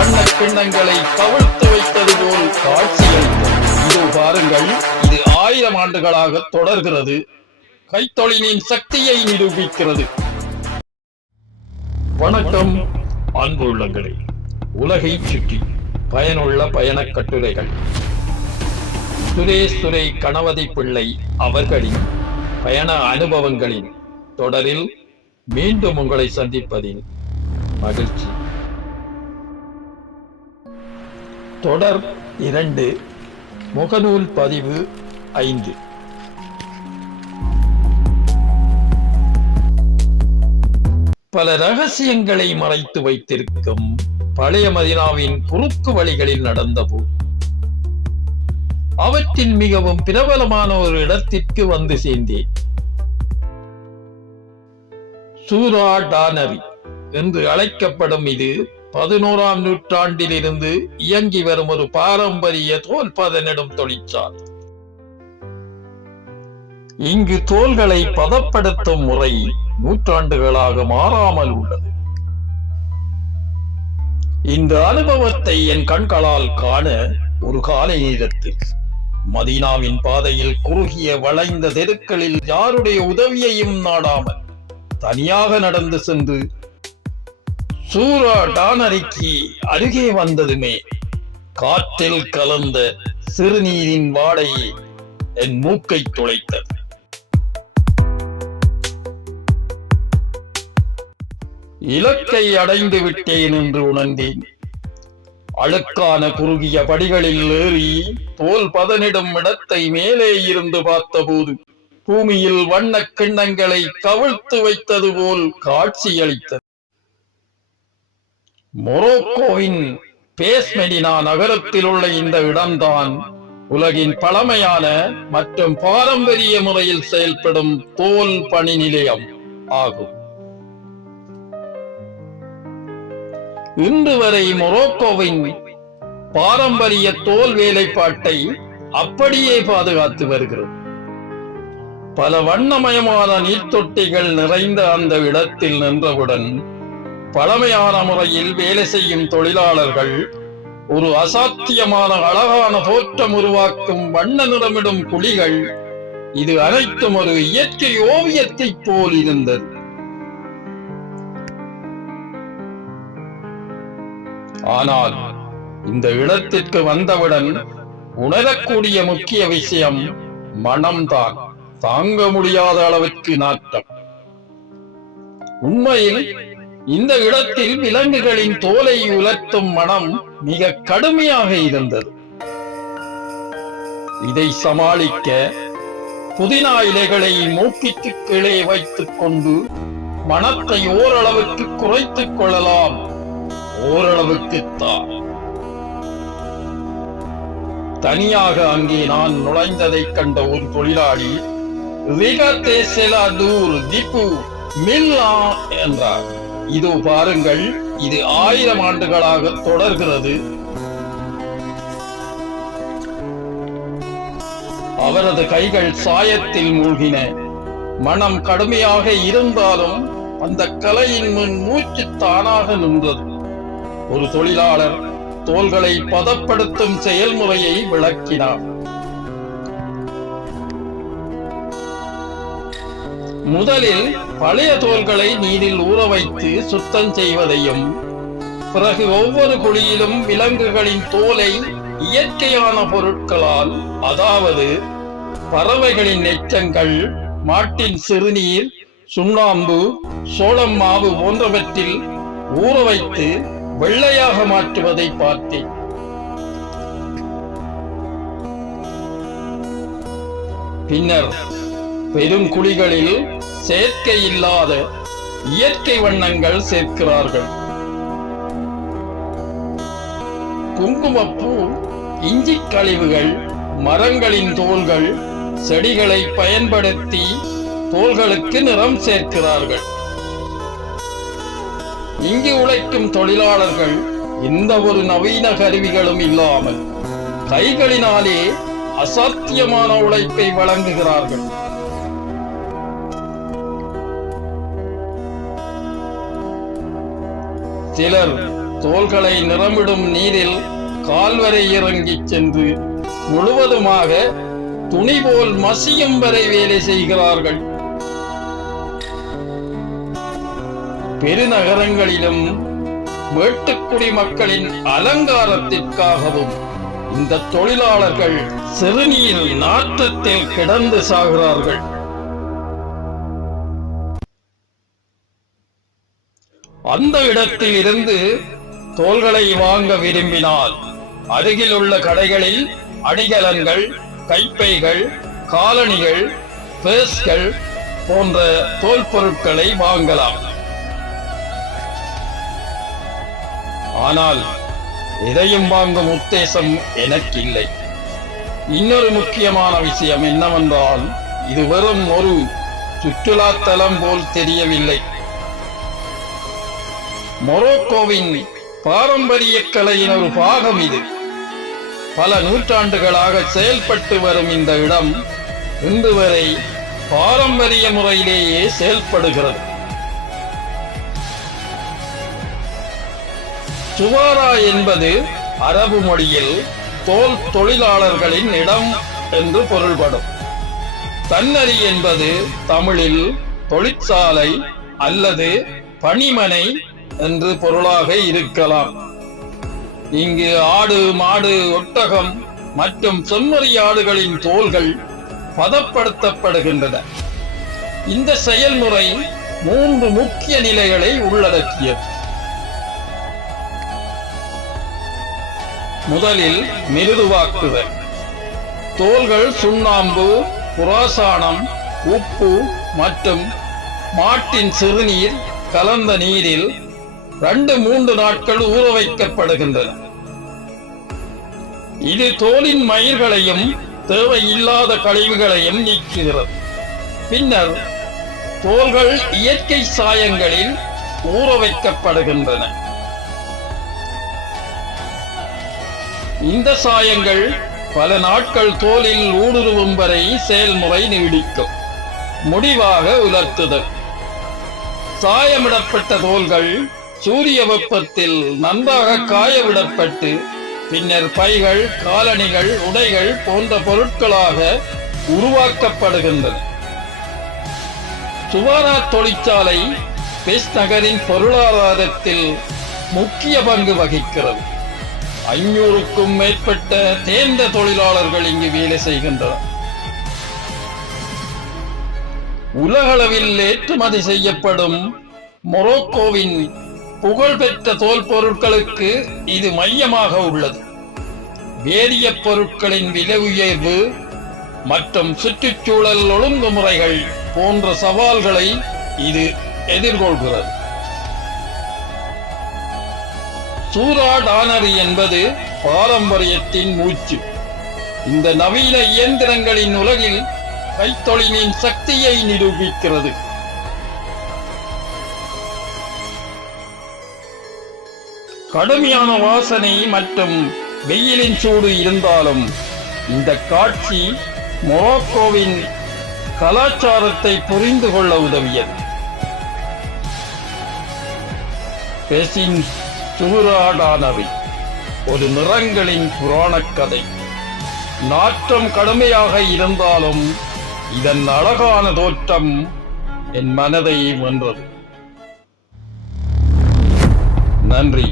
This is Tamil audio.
வண்ண கிண்ணங்களை கவிழ்த்து வைத்தது போல் காட்சியளித்தது. இதோ பாருங்கள், இது 1000 ஆண்டுகளாக தொடர்கிறது. கைத்தொழிலின் சக்தியை நிரூபிக்கிறது. வணக்கம் அன்பு உள்ளங்களே. உலகை சுற்றி பயனுள்ள பயணக் கட்டுரைகள். சுரேஷ் துரை கணவதி பிள்ளை அவர்களின் பயண அனுபவங்களின் தொடரில் மீண்டும் உங்களை சந்திப்பதில் மகிழ்ச்சி. தொடர் 2, முகநூல் பதிவு 5. பல ரகசியங்களை மறைத்து வைத்திருக்கும் பழைய மதீனாவின் குறுக்கு வழிகளில் நடந்தபோது அவற்றின் மிகவும் பிரபலமான ஒரு இடத்திற்கு வந்து சேர்ந்தேன். சூரா டானரி என்று அழைக்கப்படும் இது 11ஆம் நூற்றாண்டில் இருந்து இயங்கி வரும் ஒரு பாரம்பரிய தோல் பதனிடும் தொழிற்சாலை. இங்கு தோல்களை பதப்படுத்தும் முறை நூற்றாண்டுகளாக மாறாமல் உள்ளது. இந்த அனுபவத்தை என் கண்களால் காண ஒரு காலை நேரத்தில் மதீனாவின் பாதையில் குறுகிய வளைந்த தெருக்களில் யாருடைய உதவியையும் நாடாமல் தனியாக நடந்து சென்று சூரா டானரிக்கு அருகே வந்ததுமே காற்றில் கலந்த சிறுநீரின் வாடையே என் மூக்கை துளைத்தது. இலக்கை அடைந்து விட்டேன் என்று உணர்ந்தேன். அழுக்கான குறுகிய படிகளில் ஏறி தோல் பதனிடும் இடத்தை மேலே இருந்து பார்த்தபோது பூமியில் வண்ண கிண்ணங்களை கவிழ்த்து வைத்தது போல் காட்சியளித்தது. மொரோக்கோவின் பேஸ் மெடினா நகரத்தில் உள்ள இந்த இடம்தான் உலகின் பழமையான மற்றும் பாரம்பரிய முறையில் செயல்படும் தோல் பணி நிலையம் ஆகும். இன்று வரை மொரோக்கோவின் பாரம்பரிய தோல் வேலைப்பாட்டை அப்படியே பாதுகாத்து வருகிறது. பல வண்ணமயமான நீர்த்தொட்டிகள் நிறைந்த அந்த இடத்தில் நின்றவுடன் பழமையான முறையில் வேலை செய்யும் தொழிலாளர்கள் ஒரு அசாத்தியமான அழகான தோற்றம் உருவாக்கும் வண்ண நிறமிடும் குழிகள், இது அனைத்தும் ஒரு இயற்கை ஓவியத்தை போல் இருந்தது. ஆனால் இந்த இடத்திற்கு வந்தவுடன் உணரக்கூடிய முக்கிய விஷயம் மனம்தான். தாங்க முடியாத அளவிற்கு நாட்டம். உண்மையில் இந்த இடத்தில் விலங்குகளின் தோலை உலர்த்தும் மனம் மிக கடுமையாக இருந்தது. இதை சமாளிக்க புதினா இலைகளை மூக்கிற்கு கீழே வைத்துக் கொண்டு மனத்தை ஓரளவுக்கு குறைத்துக் கொள்ளலாம். ஓரளவுக்குத்தான். தனியாக அங்கே நான் நுழைந்ததை கண்ட ஒரு தொழிலாளி என்றார். இதோ பாருங்கள், இது 1000 ஆண்டுகளாக தொடர்கிறது. அவரது கைகள் சாயத்தில் மூழ்கின. மனம் கடுமையாக இருந்தாலும் அந்த கலையின் முன் மூச்சு தானாக நின்றது. ஒரு தொழிலாளர் தோல்களை பதப்படுத்தும் செயல்முறையை விளக்கினார். முதலில் பழைய தோல்களை நீரில் ஊற வைத்து சுத்தம் செய்வதையும், பிறகு ஒவ்வொரு குழியிலும் விலங்குகளின் தோலை இயற்கையான பொருட்களால், அதாவது பறவைகளின் எச்சங்கள், மாட்டின் சிறுநீர், சுண்ணாம்பு, சோளம் மாவு போன்றவற்றில் ஊற வைத்து வெள்ளையாக மாற்றுவதை பார்த்தேன். பின்னர் பெரும் குழிகளில் செயற்கை இல்லாத இயற்கை வண்ணங்கள் சேர்க்கிறார்கள். குங்குமப்பூ, இஞ்சி கழிவுகள், மரங்களின் தோல்கள், செடிகளை பயன்படுத்தி தோல்களுக்கு நிறம் சேர்க்கிறார்கள். இங்கு உழைக்கும் தொழிலாளர்கள் எந்த ஒரு நவீன கருவிகளும் இல்லாமல் கைகளினாலே அசாத்தியமான உழைப்பை வழங்குகிறார்கள். சிலர் தோள்களை நிறமிடும் நீரில் கால்வரை இறங்கிச் சென்று முழுவதுமாக துணி போல் மசியும் வரை வேலை செய்கிறார்கள். பெருநகரங்களிலும் வேட்டுக்குடி மக்களின் அலங்காரத்திற்காகவும் இந்த தொழிலாளர்கள் சிறுநீர் நாற்றத்தில் கிடந்து சாகிறார்கள். அந்த இடத்தில் இருந்து தோள்களை வாங்க விரும்பினால் அருகில் உள்ள கடைகளில் அடிகலன்கள், கைப்பைகள், காலணிகள், பேஸ்கள் போன்ற தோல் பொருட்களை வாங்கலாம். ஆனால் இதையும் வாங்கும் உத்தேசம் எனக்கில்லை. இன்னொரு முக்கியமான விஷயம் என்னவென்றால், இது வெறும் ஒரு சுற்றுலாத்தலம் போல் தெரியவில்லை. மொரோக்கோவின் பாரம்பரிய கலையின் ஒரு பாகம் இது. பல நூற்றாண்டுகளாக செயல்பட்டு வரும் இந்த இடம் இன்று வரை பாரம்பரிய முறையிலேயே செயல்படுகிறது. சுவாரா என்பது அரபு மொழியில் தோல் தொழிலாளர்களின் இடம் என்று பொருள்படும். தன்னரி என்பது தமிழில் தொழிற்சாலை அல்லது பணிமனை என்று பொருளாக இருக்கலாம். இங்கு ஆடு, மாடு, ஒட்டகம் மற்றும் செம்மறி ஆடுகளின் தோல்கள் பதப்படுத்தப்படுகின்றன. இந்த செயல்முறை 3 முக்கிய நிலைகளை உள்ளடக்கியது. முதலில் மிருதுவாக்குதல். தோல்கள் சுண்ணாம்பு, புராசானம், உப்பு மற்றும் மாட்டின் சிறுநீர் கலந்த நீரில் 2-3 நாட்கள் ஊற வைக்கப்படுகின்றன. இது தோலின் மயிர்களையும் தேவையில்லாத கழிவுகளையும் நீக்குகிறது. பின்னர் தோல்கள் இயற்கை சாயங்களில் ஊற வைக்கப்படுகின்றன. இந்த சாயங்கள் பல நாட்கள் தோலில் ஊடுருவும் வரை செயல்முறை நீடிக்கும். முடிவாக உலர்த்துதல். சாயமிடப்பட்ட தோல்கள் சூரிய வெப்பத்தில் நன்றாக காயவிடப்பட்டு பின்னர் பைகள், காலணிகள், உடைகள் போன்ற பொருட்களாக உருவாக்கப்படுகின்றன. சுவாரா தொழிற்சாலை பெஸ் நகரின் பொருளாதாரத்தில் முக்கிய பங்கு வகிக்கிறது. 500க்கும் மேற்பட்ட தேர்ந்த தொழிலாளர்கள் இங்கு வேலை செய்கின்றனர். உலகளவில் ஏற்றுமதி செய்யப்படும் மொரோக்கோவின் புகழ்பெற்ற தோல் பொருட்களுக்கு இது மையமாக உள்ளது. வேதியியற் பொருட்களின் விலை உயர்வு மற்றும் சுற்றுச்சூழல் ஒழுங்குமுறைகள் போன்ற சவால்களை இது எதிர்கொள்கிறது. சூரா டானரி என்பது பாரம்பரியத்தின் மூச்சு. இந்த நவீன இயந்திரங்களின் உலகில் கைத்தொழிலின் சக்தியை நிரூபிக்கிறது. கடுமையான வாசனை மற்றும் வெயிலின் சூடு இருந்தாலும் இந்த காட்சி மொரோக்கோவின் கலாச்சாரத்தை புரிந்து கொள்ள உதவியது. பெஸின் சூரா டானரி ஒரு நிறங்களின் புராணக் கதை. நாற்றம் கடுமையாக இருந்தாலும் இதன் அழகான தோற்றம் என் மனதை வென்றது. நன்றி.